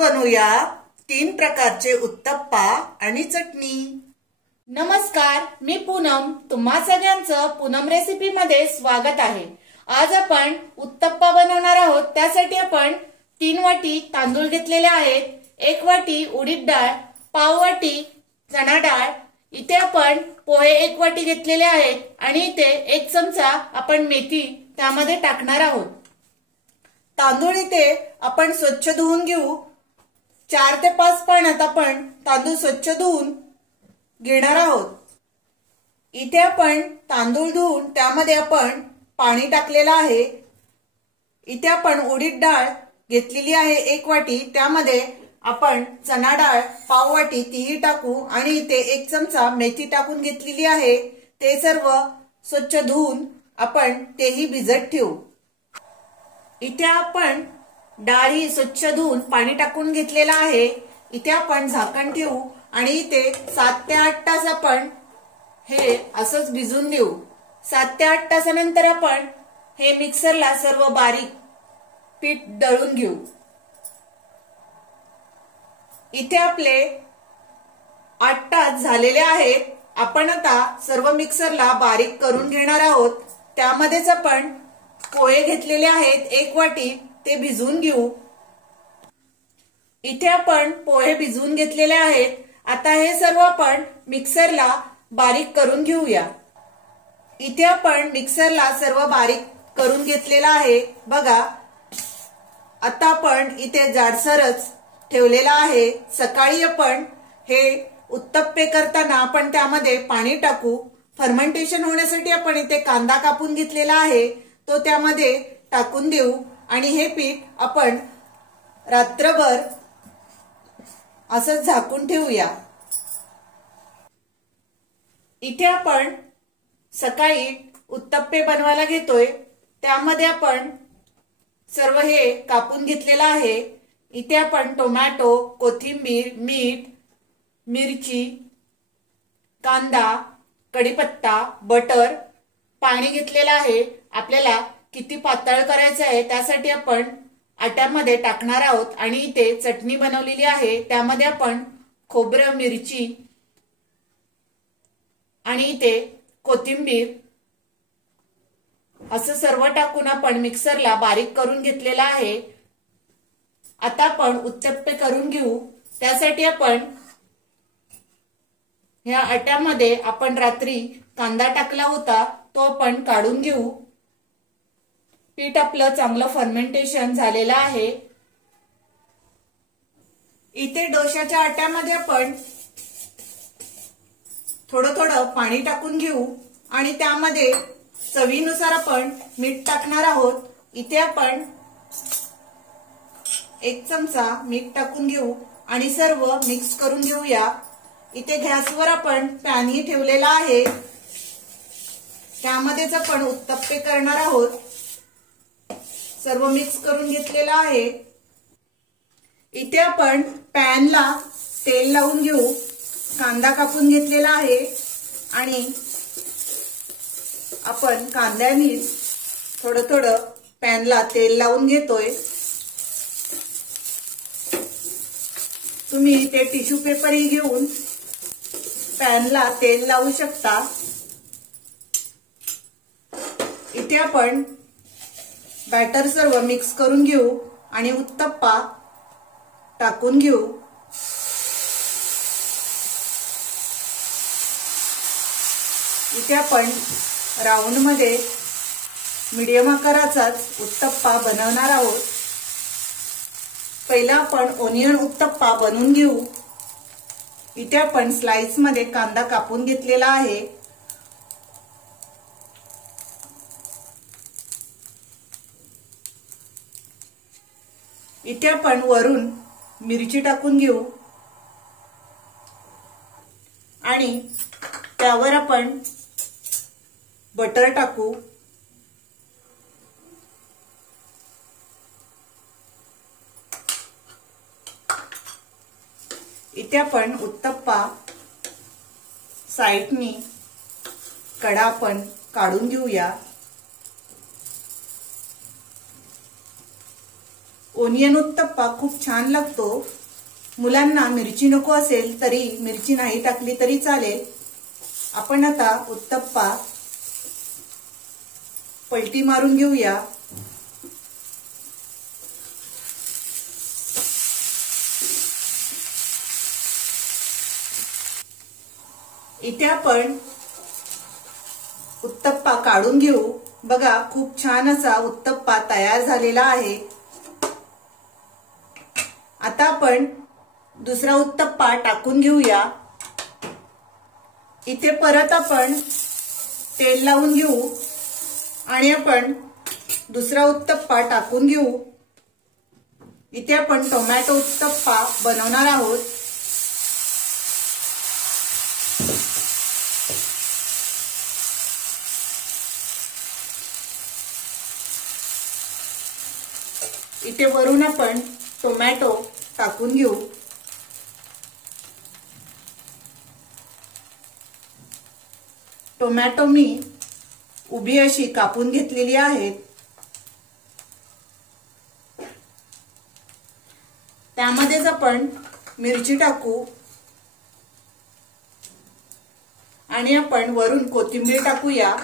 बनवूया 3 प्रकारचे उत्तप्पा आणि चटणी। नमस्कार, मी पूनम। तुम्हा सगळ्यांचं पूनम रेसिपी मध्ये स्वागत आहे। आज आपण उत्तप्पा बनवणार आहोत। त्यासाठी आपण 3 वाटी तांदूळ घेतलेले आहेत, 1 वाटी उडीद डाळ, पाव वाटी चणा डाळ, इथे आपण पोहे 1 वाटी घेतलेले आहेत आणि इथे 1 चमचा आपण मेथी त्यामध्ये टाकणार आहोत। तांदूळ इथे आपण स्वच्छ धुवून घेऊ। 4 ते 5 पाण्यात आपण तांदूळ स्वच्छ धुवून घेणार आहोत। इथे आपण तांदूळ धुवून त्यामध्ये आपण पाणी टाकलेलं आहे। इथे आपण उडीद डाळ घेतलेली आहे 1 वाटी, त्यामध्ये आपण चणा डाळ पाव वाटी तीही टाकू आणि इथे 1 चमचा मेथी टाकून घेतलेली आहे। ते सर्व स्वच्छ धुवून आपण तेही भिजत ठेवू। इथे आपण डाळ ही स्वच्छ धुवून पाणी टाकून घेतलेला आहे। इथे आपण झाकण ठेवू आणि इथे 7 ते 8 तास आपण हे असंच भिजून देऊ। 7 ते 8 तासानंतर आपण हे मिक्सरला सर्व बारीक पीठ दळून घेऊ। इथे आपले 8 तास झालेले आहेत। आपण आता सर्व मिक्सरला बारीक करून घेणार आहोत। त्यामध्येच आपण पोहे घेतलेले आहेत 1 वाटी, ते भिजवून घेऊ। इथे आपण पोहे भिजवून घेतलेले आहेत। आता हे सर्व आपण मिक्सरला बारीक करून घेऊया। इथे आपण मिक्सरला सर्व बारीक करून घेतलेला आहे बघा। आता आपण इथे जाडसरच ठेवलेला आहे। सकाळी आपण हे उत्तप्पे करताना आपण त्यामध्ये पाणी टाकू। फर्मेंटेशन होण्यासाठी आपण इथे कांदा कापून घेतलेला आहे, तो त्यामध्ये टाकून देऊ आणि हे पीठ आपण रात्रभर असं झाकून ठेवूया। इथे आपण सकाळी उत्तप्पे बनवायला घेतोय, त्यामध्ये आपण सर्व हे कापून घेतलेलं आहे। इथे आपण टोमॅटो, कोथिंबीर, मीठ, मिरची, कांदा, कढीपत्ता, बटर, पाणी घेतलेलं आहे। आपल्याला किती पातळ करायचं आहे त्यासाठी आपण आट्यामध्ये टाकणार आहोत आणि इथे चटणी बनवलेली आहे, त्यामध्ये आपण खोबरं, मिरची आणि इथे कोथिंबीर असं सर्व टाकून आपण मिक्सरला बारीक करून घेतलेला आहे। आता आपण उत्तप्पे करून घेऊ। त्यासाठी आपण ह्या आट्यामध्ये आपण रात्री कांदा टाकला होता, तो आपण काढून घेऊ। पीठ आपलं चांगलं फर्मेंटेशन झालेलं आहे। इथे डोशाच्या आट्यामध्ये आपण थोडं थोडं पाणी टाकून घेऊ आणि त्यामध्ये चवीनुसार आपण मीठ टाकणार आहोत। इथे आपण 1 चमचा मीठ टाकून घेऊ आणि सर्व मिक्स करून घेऊया। इथे गॅसवर आपण पॅन ही ठेवलेला आहे, त्यामध्येच आपण उत्तप्पे करणार आहोत। सर्व मिक्स करून घेतलेला आहे। इथे आपण पॅनला तेल लावून घेऊ। कांदा कापून घेतलेला आहे आणि आपण कांद्याने थोडं थोडं पॅनला तेल लावून घेतोय। तुम्ही ते टिश्यू पेपरही घेऊन पॅनला तेल लावू शकता। इथे आपण बॅटर सर्व मिक्स करून घेऊ आणि उत्तप्पा टाकून घेऊ। इथे आपण राऊंड मध्ये मीडियम आकाराचाच उत्तप्पा बनवणार आहोत। पहिला आपण ओनियन उत्तप्पा बनवून घेऊ। इथे आपण स्लाइस मध्ये कांदा कापून घेतलेला आहे। इथे आपण वरून मिरची टाकून घेऊ आणि त्यावर आपण बटर टाकू। इथे आपण उत्तप्पा साइडनी कडा आपण काढून घेऊया। ओनियन उत्तप्पा खूप छान लागतो। मुलांना मिरची नको असेल तरी मिरची नाही टाकली तरी चालेल। आपण आता उत्तप्पा पलटी मारून घेऊया। इथे आपण उत्तप्पा काढून घेऊ। बघा खूप छान असा उत्तप्पा तयार झालेला आहे। आता आपण दुसरा उत्तप्पा टाकून घेऊया। इथे परत आपण तेल लावून घेऊ आणि आपण दुसरा उत्तप्पा टाकून घेऊ। इथे आपण टोमॅटो उत्तप्पा बनवणार आहोत। इथे वरून आपण टोमॅटो टाकून घेऊ। टोमॅटो मी उभी अशी कापून घेतलेली आहेत। त्यामध्येच आपण मिरची टाकू आणि आपण वरून कोथिंबीर टाकूया।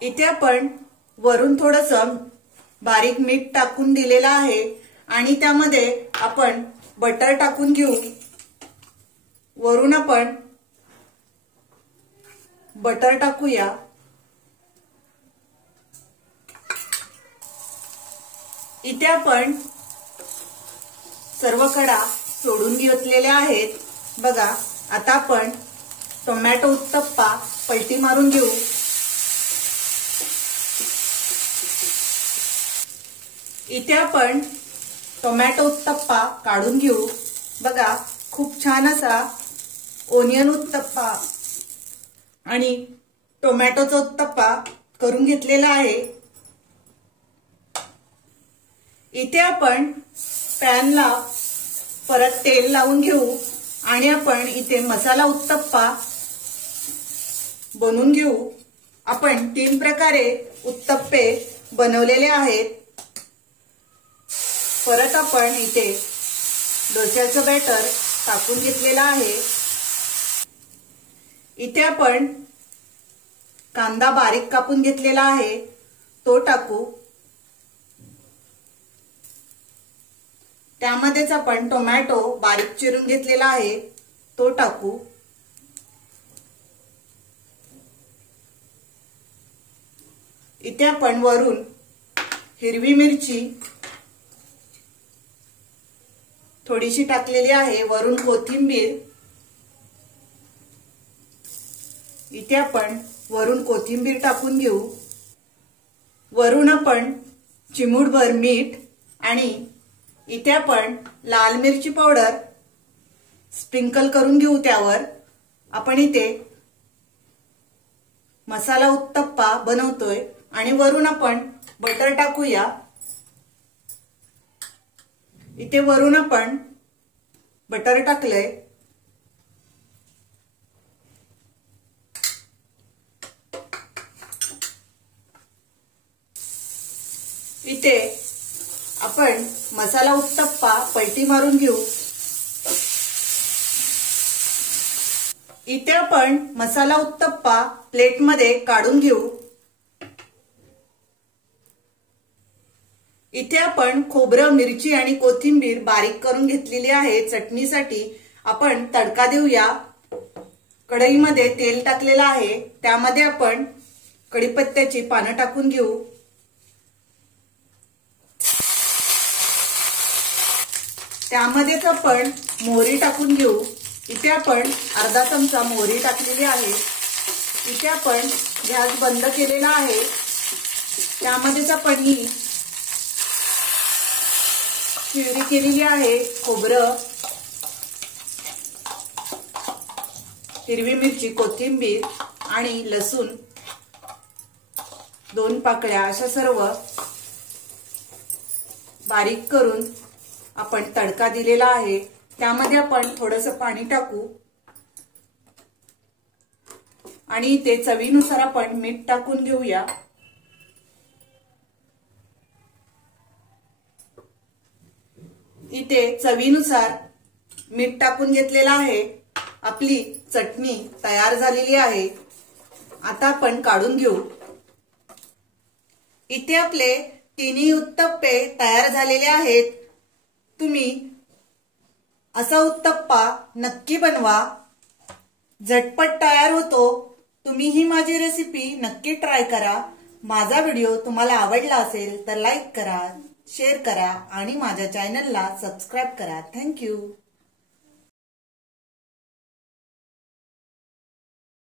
इथे आपण वरून थोडंसं बारीक मीठ टाकून दिलेलं आहे आणि त्यामध्ये आपण बटर टाकून घेऊ। वरून आपण बटर टाकूया। इथे आपण सर्व कडा सोडून घेतलेल्या आहेत। बघा आता आपण टोमॅटो उत्तप्पा पलटी मारून घेऊ। इथे आपण टोमॅटो उत्तप्पा काढून घेऊ। बघा खूप छान असा ओनियन उत्तप्पा आणि टोमॅटोचा उत्तप्पा करून घेतलेला आहे। इथे आपण पॅनला परत तेल लावून घेऊ आणि आपण इथे मसाला उत्तप्पा बनवून घेऊ। आपण 3 प्रकारे उत्तप्पे बनवलेले आहेत। परत आपण इथे डोश्याचं बॅटर टाकून घेतलेलं आहे। इथे आपण कांदा बारीक कापून घेतलेला आहे तो टाकू। त्यामध्येच आपण टोमॅटो बारीक चिरून घेतलेला आहे तो टाकू। इथे आपण वरून हिरवी मिरची थोडीशी टाकलेली आहे, वरून कोथिंबीर। इथे आपण वरून कोथिंबीर टाकून घेऊ। वरून आपण चिमूटभर मीठ आणि इथे आपण लाल मिरची पावडर स्प्रिंकल करून घेऊ। त्यावर आपण इथे मसाला उत्तप्पा बनवतोय आणि वरून आपण बटर टाकूया। इथे वरून आपण बटर टाकलंय। इथे आपण मसाला उत्तप्पा पलटी मारून घेऊ। इथे आपण मसाला उत्तप्पा प्लेटमध्ये काढून घेऊ। इथे आपण खोबरं, मिरची आणि कोथिंबीर बारीक करून घेतलेली आहे चटणीसाठी। आपण तडका देऊया। कढईमध्ये तेल टाकलेलं आहे, त्यामध्ये आपण कढीपत्त्याची पानं टाकून घेऊ। त्यामध्येच आपण मोहरी टाकून घेऊ। इथे आपण अर्धा चमचा मोहरी टाकलेली आहे। इथे आपण गॅस बंद केलेला आहे। त्यामध्येच आपण ही प्युरी केलेली आहे, खोबरं, हिरवी मिरची, कोथिंबीर आणि लसूण 2 पाकळ्या अशा सर्व बारीक करून आपण तडका दिलेला आहे। त्यामध्ये आपण थोडंसं पाणी टाकू। आणि इथे चवीनुसार आपण मीठ टाकून घेऊया। इथे चवीनुसार मीठ टाकून घेतलेलं आहे। आपली चटणी तयार झालेली आहे। आता आपण काढून घेऊ। इथे आपले तिन्ही उत्तप्पे तयार झालेले आहेत। तुम्ही असा उत्तप्पा नक्की बनवा, झटपट तयार होतो। तुम्ही ही माझी रेसिपी नक्की ट्राय करा। माझा व्हिडिओ तुम्हाला आवडला असेल तर लाईक करा, शेअर करा आणि माझ्या चॅनलला सबस्क्राइब करा। थँक्यू।